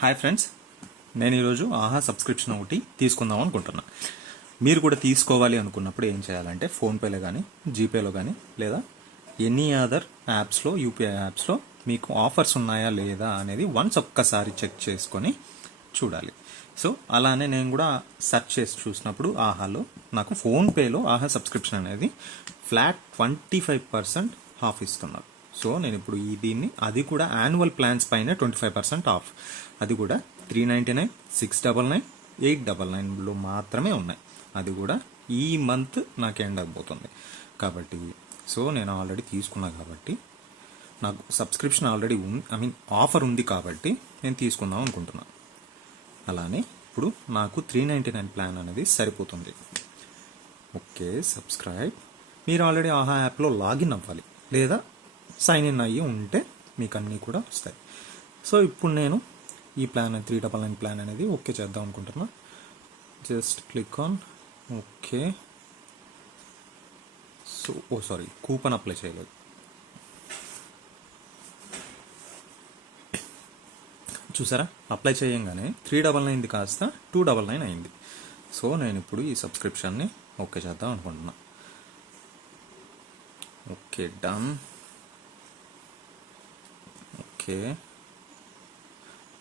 Hi friends, నేను ఈరోజు ఆహా సబ్స్క్రిప్షన్ ఒకటి తీసుకుందాం అనుకుంటున్నా. మీరు కూడా తీసుకోవాలి అనుకున్నప్పుడు ఏం చేయాలంటే ఫోన్పేలో కానీ జీపేలో కానీ లేదా ఎనీ అదర్ యాప్స్లో యూపీఐ యాప్స్లో మీకు ఆఫర్స్ ఉన్నాయా లేదా అనేది వన్స్ ఒక్కసారి చెక్ చేసుకొని చూడాలి. సో అలానే నేను కూడా సెర్చ్ చేసి చూసినప్పుడు ఆహాలో నాకు ఫోన్పేలో ఆహా సబ్స్క్రిప్షన్ అనేది ఫ్లాట్ 25% ఆఫ్ ఇస్తున్నారు. సో నేను ఇప్పుడు దీన్ని అది కూడా యాన్యువల్ ప్లాన్స్ పైన 25% ఆఫ్, అది కూడా 399, 699, 899లో మాత్రమే ఉన్నాయి. అది కూడా ఈ మంత్ నాకు ఎండ్ అయిపోతుంది కాబట్టి. సో నేను ఆల్రెడీ తీసుకున్నా కాబట్టి నాకు సబ్స్క్రిప్షన్ ఆల్రెడీ ఆఫర్ ఉంది కాబట్టి నేను తీసుకుందాం అనుకుంటున్నాను. అలానే ఇప్పుడు నాకు 399 ప్లాన్ అనేది సరిపోతుంది. Okay, subscribe. మీరు ఆల్రెడీ ఆహా యాప్లో లాగిన్ అవ్వాలి లేదా సైన్ ఇన్ అయ్యి ఉంటే మీకు అన్నీ కూడా వస్తాయి. సో ఇప్పుడు నేను ఈ ప్లాన్ 399 ప్లాన్ అనేది ఓకే చేద్దాం అనుకుంటున్నా. Just click on okay. So sorry, coupon apply చేయలేదు. చూసారా, అప్లై చేయంగానే 399 కాస్త 299 అయింది. సో నేను ఇప్పుడు ఈ సబ్స్క్రిప్షన్ని ఓకే చేద్దాం అనుకుంటున్నా. Okay, done. ఓకే,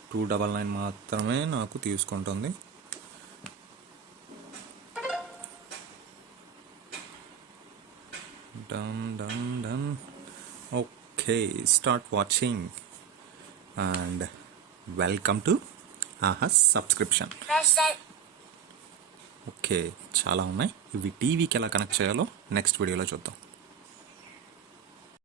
299 మాత్రమే నాకు తీసుకుంటుంది. Done done done. Okay, start watching and welcome to ఆహా సబ్స్క్రిప్షన్. ఓకే, చాలా ఉన్నాయి. ఇవి టీవీకి ఎలా కనెక్ట్ చేయాలో నెక్స్ట్ వీడియోలో చూద్దాం.